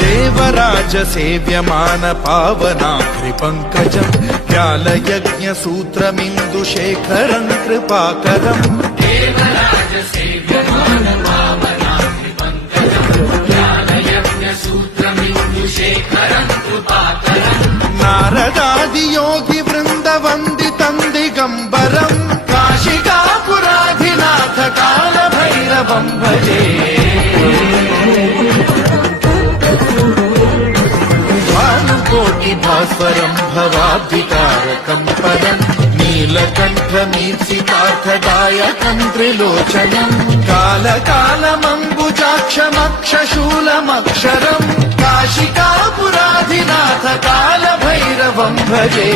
देवराज सेव्यमान पावनाग्रि पंकजम् व्यालयज्ञ सूत्रमिन्दुशेखरं कृपाकरम् देवराज सेव्यमान पावनाग्रि पंकजम् व्यालयज्ञ सूत्रमिन्दुशेखरं कृपाकरम् नारदादि योगि वृन्द वन्दितं दिगम्बरम् काशिकापुराधिनाथ काल भैरवं भजे भानुकोटि भास्वरं भवाब्धितारकं परम् नीलकण्ठमीर्षितार्थदायकं त्रिलोचनम् कालकालमम्बुजाक्षमक्षशूलमक्षरम् काशिकापुराधिनाथ काल भैरवं भजे।